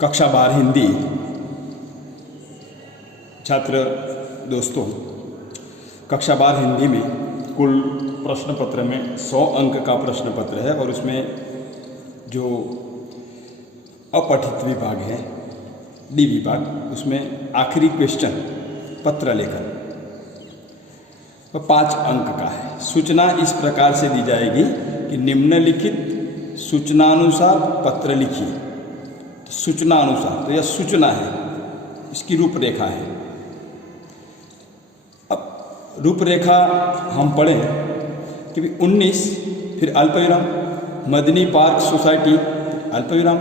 कक्षा 12 हिंदी छात्र दोस्तों, कक्षा 12 हिंदी में कुल प्रश्न पत्र में 100 अंक का प्रश्न पत्र है और उसमें जो अपठित विभाग है डी विभाग, उसमें आखिरी क्वेश्चन पत्र लेखन तो 5 अंक का है। सूचना इस प्रकार से दी जाएगी कि निम्नलिखित सूचनानुसार पत्र लिखिए। तो सूचना अनुसार तो यह सूचना है, इसकी रूपरेखा है। अब रूपरेखा हम पढ़ें कि 19 फिर अल्पविराम मदनी पार्क सोसाइटी अल्पविराम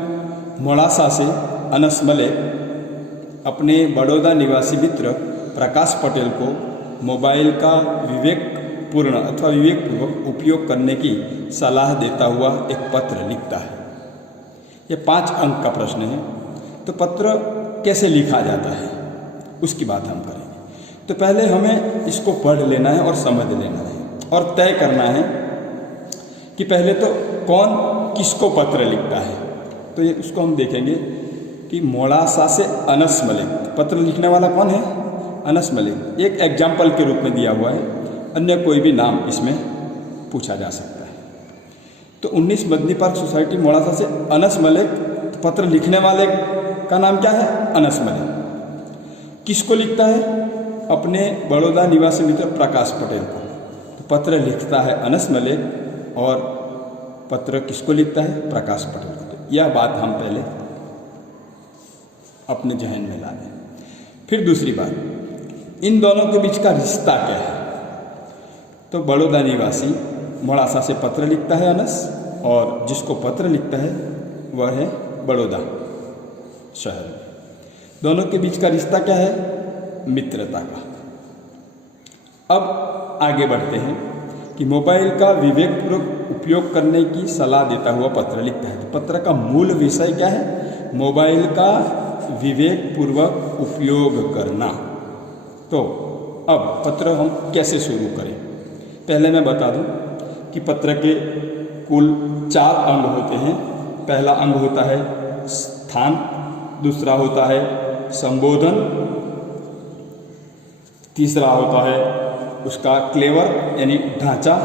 मोड़ासा से अनस मलिक अपने बड़ौदा निवासी मित्र प्रकाश पटेल को मोबाइल का विवेकपूर्ण अथवा विवेकपूर्वक उपयोग करने की सलाह देता हुआ एक पत्र लिखता है। यह 5 अंक का प्रश्न है। तो पत्र कैसे लिखा जाता है उसकी बात हम करेंगे। तो पहले हमें इसको पढ़ लेना है और समझ लेना है और तय करना है कि पहले तो कौन किसको पत्र लिखता है। तो ये उसको हम देखेंगे कि मोड़ासा से अनस मलिक, पत्र लिखने वाला कौन है? अनस मलिक। एक एग्जाम्पल के रूप में दिया हुआ है, अन्य कोई भी नाम इसमें पूछा जा सकता है। तो 19 मदनी पार्क सोसाइटी मोड़ासा से अनस मलिक, तो पत्र लिखने वाले का नाम क्या है? अनस मलिक। किसको लिखता है? अपने बड़ौदा निवासी मित्र प्रकाश पटेल को। तो पत्र लिखता है अनस मलिक और पत्र किसको लिखता है? प्रकाश पटेल को। तो यह बात हम पहले अपने जहन में ला दें। फिर दूसरी बात, इन दोनों के बीच का रिश्ता क्या है? तो बड़ौदा निवासी मोड़ासा से पत्र लिखता है अनस, और जिसको पत्र लिखता है वह है बड़ौदा शहर। दोनों के बीच का रिश्ता क्या है? मित्रता का। अब आगे बढ़ते हैं कि मोबाइल का विवेकपूर्वक उपयोग करने की सलाह देता हुआ पत्र लिखता है। तो पत्र का मूल विषय क्या है? मोबाइल का विवेकपूर्वक उपयोग करना। तो अब पत्र हम कैसे शुरू करें? पहले मैं बता दूं कि पत्र के कुल 4 अंग होते हैं। पहला अंग होता है स्थान, दूसरा होता है संबोधन, तीसरा होता है उसका क्लेवर यानी ढांचा,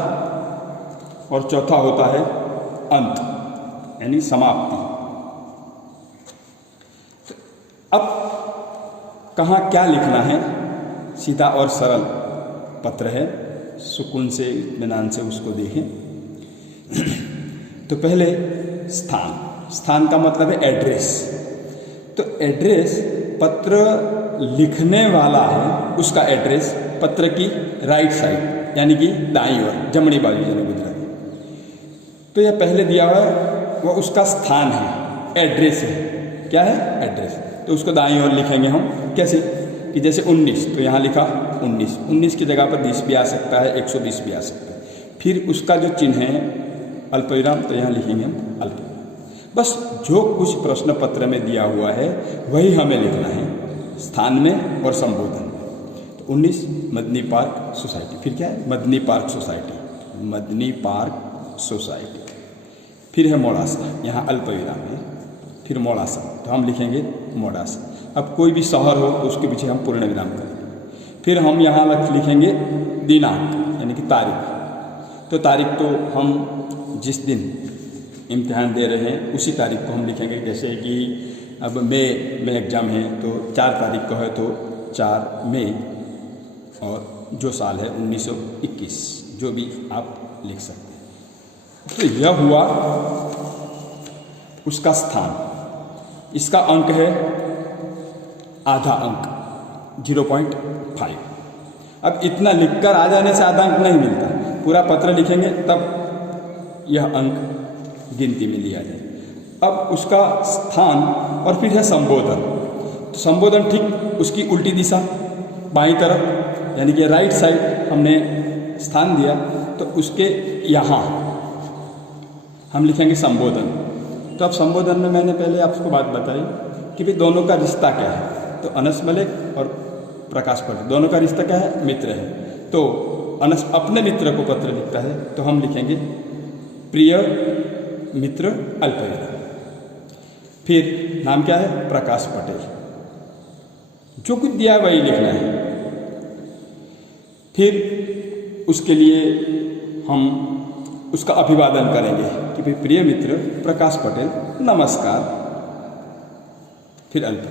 और चौथा होता है अंत यानी समाप्ति। अब कहाँ क्या लिखना है? सीधा और सरल पत्र है, सुकून से इत्मीनान से उसको देखें। तो पहले स्थान, स्थान का मतलब है एड्रेस। तो एड्रेस पत्र लिखने वाला है, उसका एड्रेस पत्र की राइट साइड यानी कि दाईं ओर, जमनी बाजू यानी गुजराती। तो यह पहले दिया हुआ है वह उसका स्थान है, एड्रेस है। क्या है? एड्रेस। तो उसको दाईं ओर लिखेंगे हम कैसे? कि जैसे 19, तो यहाँ लिखा 19 की जगह पर 20 भी आ सकता है, 120 भी आ सकता है। फिर उसका जो चिन्ह है अल्पविराम, तो यहाँ लिखेंगे हम अल्पविराम। बस जो कुछ प्रश्न पत्र में दिया हुआ है वही हमें लिखना है, स्थान में और संबोधन में। तो 19 मदनी पार्क सोसाइटी, फिर क्या है? Madani park society, Madani park society. फिर है मोड़ासा, यहाँ अल्पविराम है, फिर मोड़ासा, तो हम लिखेंगे मोड़ासा। अब कोई भी शहर हो तो उसके पीछे हम पूर्ण विराम करेंगे। फिर हम यहाँ लिखेंगे दिनांक यानी कि तारीख। तो तारीख तो हम जिस दिन इम्तिहान दे रहे हैं उसी तारीख को हम लिखेंगे। जैसे कि अब मई में एग्ज़ाम है तो 4 तारीख को है तो 4 मई, और जो साल है 1921, जो भी आप लिख सकते हैं। तो यह हुआ उसका स्थान। इसका अंक है आधा अंक, 0.5। अब इतना लिखकर आ जाने से आधा अंक नहीं मिलता, पूरा पत्र लिखेंगे तब यह अंक गिनती में लिया जाए। अब उसका स्थान और फिर है संबोधन। तो संबोधन ठीक उसकी उल्टी दिशा, बाईं तरफ यानी कि राइट साइड हमने स्थान दिया, तो उसके यहाँ हम लिखेंगे संबोधन। तो अब संबोधन में मैंने पहले आपको बात बताई कि भाई दोनों का रिश्ता क्या है। तो अनस मलिक और प्रकाश पटेल दोनों का रिश्ता क्या है? मित्र है। तो अनस अपने मित्र को पत्र लिखता है तो हम लिखेंगे प्रिय मित्र अल्पविराम। फिर नाम क्या है? प्रकाश पटेल। जो कुछ दिया है वही लिखना है। फिर उसके लिए हम उसका अभिवादन करेंगे कि भाई प्रिय मित्र प्रकाश पटेल नमस्कार, फिर अल्प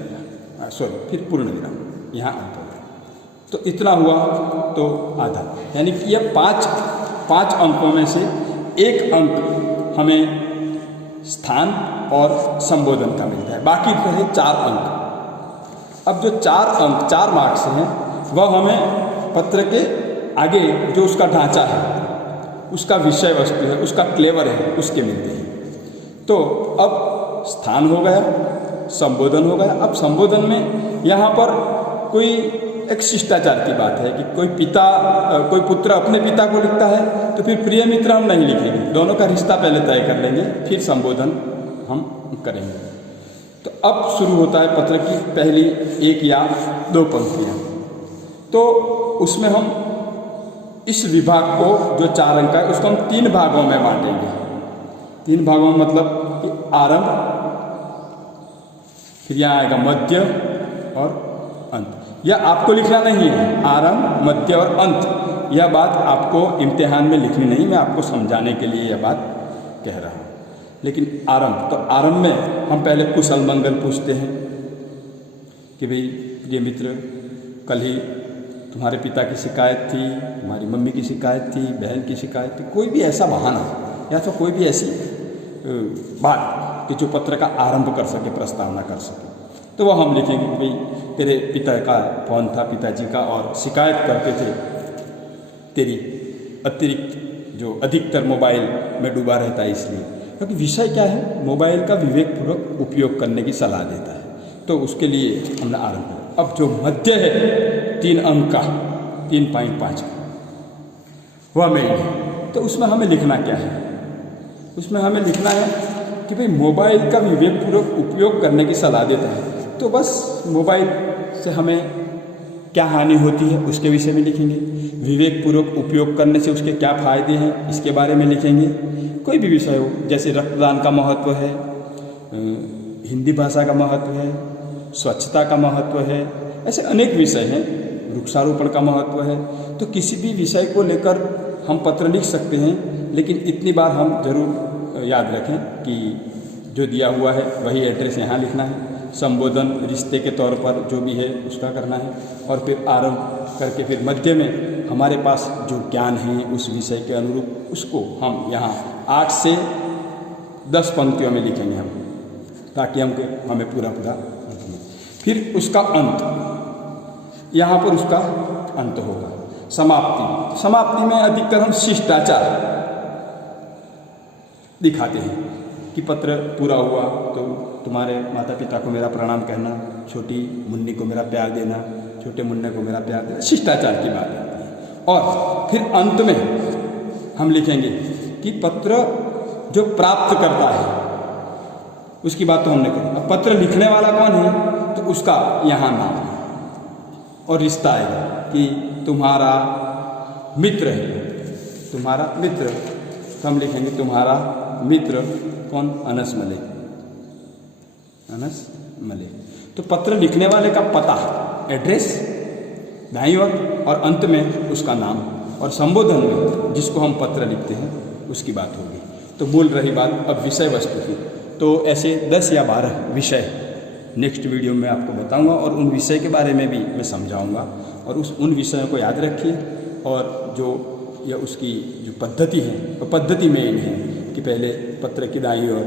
फिर पूर्ण विराम, यहाँ अंत हो गया। तो इतना हुआ तो आधा, यानी कि यह पाँच अंकों में से एक अंक हमें स्थान और संबोधन का मिलता है, बाकी रहे 4 अंक। अब जो 4 मार्क्स हैं वह हमें पत्र के आगे जो उसका ढांचा है, उसका विषय वस्तु है, उसका क्लेवर है, उसके मिलते हैं। तो अब स्थान हो गया, संबोधन हो गया। अब संबोधन में यहाँ पर कोई एक शिष्टाचार की बात है कि कोई पुत्र अपने पिता को लिखता है तो फिर प्रिय मित्र हम नहीं लिखेंगे, दोनों का रिश्ता पहले तय कर लेंगे, फिर संबोधन हम करेंगे। तो अब शुरू होता है पत्र की पहली 1 या 2 पंक्तियाँ। तो उसमें हम इस विभाग को जो 4 अंक का है उसको हम 3 भागों में बांटेंगे। 3 भागों में मतलब कि आरंभ, फिर यहाँ आएगा मध्य और अंत। यह आपको लिखना नहीं है, आरंभ, मध्य और अंत। यह बात आपको इम्तिहान में लिखनी नहीं, मैं आपको समझाने के लिए यह बात कह रहा हूँ। लेकिन आरंभ, तो आरंभ में हम पहले कुशल मंगल पूछते हैं कि भाई प्रिय मित्र कल ही तुम्हारे पिता की शिकायत थी, तुम्हारी मम्मी की शिकायत थी, बहन की शिकायत थी, कोई भी ऐसा बहाना या तो कोई भी ऐसी बात कि जो पत्र का आरंभ कर सके, प्रस्तावना कर सके, तो वह हम लिखेंगे कि भाई तेरे पिता का फोन था, पिताजी का, और शिकायत करते थे तेरी अतिरिक्त जो अधिकतर मोबाइल में डूबा रहता है इसलिए, क्योंकि विषय क्या है, मोबाइल का विवेकपूर्वक उपयोग करने की सलाह देता है। तो उसके लिए हमने आरंभ किया। अब जो मध्य है 3 अंक का, 3.5 वह मेन है। तो उसमें हमें लिखना क्या है? उसमें हमें लिखना है कि भाई मोबाइल का विवेकपूर्वक उपयोग करने की सलाह देता है। तो बस मोबाइल से हमें क्या हानि होती है उसके विषय में लिखेंगे, विवेकपूर्वक उपयोग करने से उसके क्या फ़ायदे हैं इसके बारे में लिखेंगे। कोई भी विषय हो, जैसे रक्तदान का महत्व है, हिंदी भाषा का महत्व है, स्वच्छता का महत्व है, ऐसे अनेक विषय हैं, वृक्षारोपण का महत्व है। तो किसी भी विषय को लेकर हम पत्र लिख सकते हैं, लेकिन इतनी बार हम जरूर याद रखें कि जो दिया हुआ है वही एड्रेस यहाँ लिखना है। संबोधन रिश्ते के तौर पर जो भी है उसका करना है, और फिर आरंभ करके फिर मध्य में हमारे पास जो ज्ञान है उस विषय के अनुरूप उसको हम यहाँ 8 से 10 पंक्तियों में लिखेंगे हम, ताकि हमें पूरा फिर उसका अंत, यहाँ पर उसका अंत होगा। समाप्ति में अधिकतर हम शिष्टाचार दिखाते हैं कि पत्र पूरा हुआ तो तुम्हारे माता पिता को मेरा प्रणाम कहना, छोटी मुन्नी को मेरा प्यार देना, छोटे मुन्ने को मेरा प्यार देना, शिष्टाचार की बात आती है। और फिर अंत में हम लिखेंगे कि पत्र जो प्राप्त करता है उसकी बात तो हमने करी। अब पत्र लिखने वाला कौन है तो उसका यहाँ नाम है और रिश्ता आएगा कि तुम्हारा मित्र है, तुम्हारा मित्र, तो हम लिखेंगे तुम्हारा मित्र कौन, अनस मलिक, अनस मलिक। तो पत्र लिखने वाले का पता, एड्रेस दाईं ओर, और अंत में उसका नाम, और संबोधन में जिसको हम पत्र लिखते हैं उसकी बात होगी। तो बोल रही बात अब विषय वस्तु की, तो ऐसे 10 या 12 विषय नेक्स्ट वीडियो में आपको बताऊंगा, और उन विषय के बारे में भी मैं समझाऊंगा, और उन विषयों को याद रखिए। और जो या उसकी जो पद्धति है वो पद्धति में इन है कि पहले पत्र की दाईं ओर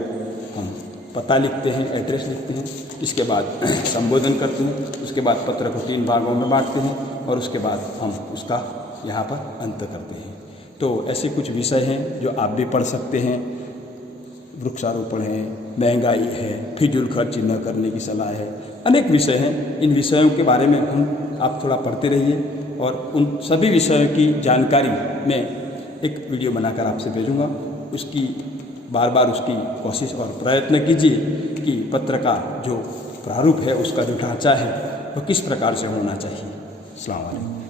हम पता लिखते हैं, एड्रेस लिखते हैं, इसके बाद संबोधन करते हैं, उसके बाद पत्र को 3 भागों में बांटते हैं, और उसके बाद हम उसका यहाँ पर अंत करते हैं। तो ऐसे कुछ विषय हैं जो आप भी पढ़ सकते हैं। वृक्षारोपण है, महंगाई है, फिजूल खर्च न करने की सलाह है, अनेक विषय हैं। इन विषयों के बारे में आप थोड़ा पढ़ते रहिए, और उन सभी विषयों की जानकारी मैं एक वीडियो बनाकर आपसे भेजूंगा। उसकी बार बार उसकी कोशिश और प्रयत्न कीजिए कि पत्र का जो प्रारूप है, उसका जो ढांचा है वो किस प्रकार से होना चाहिए। अस्सलाम वालेकुम।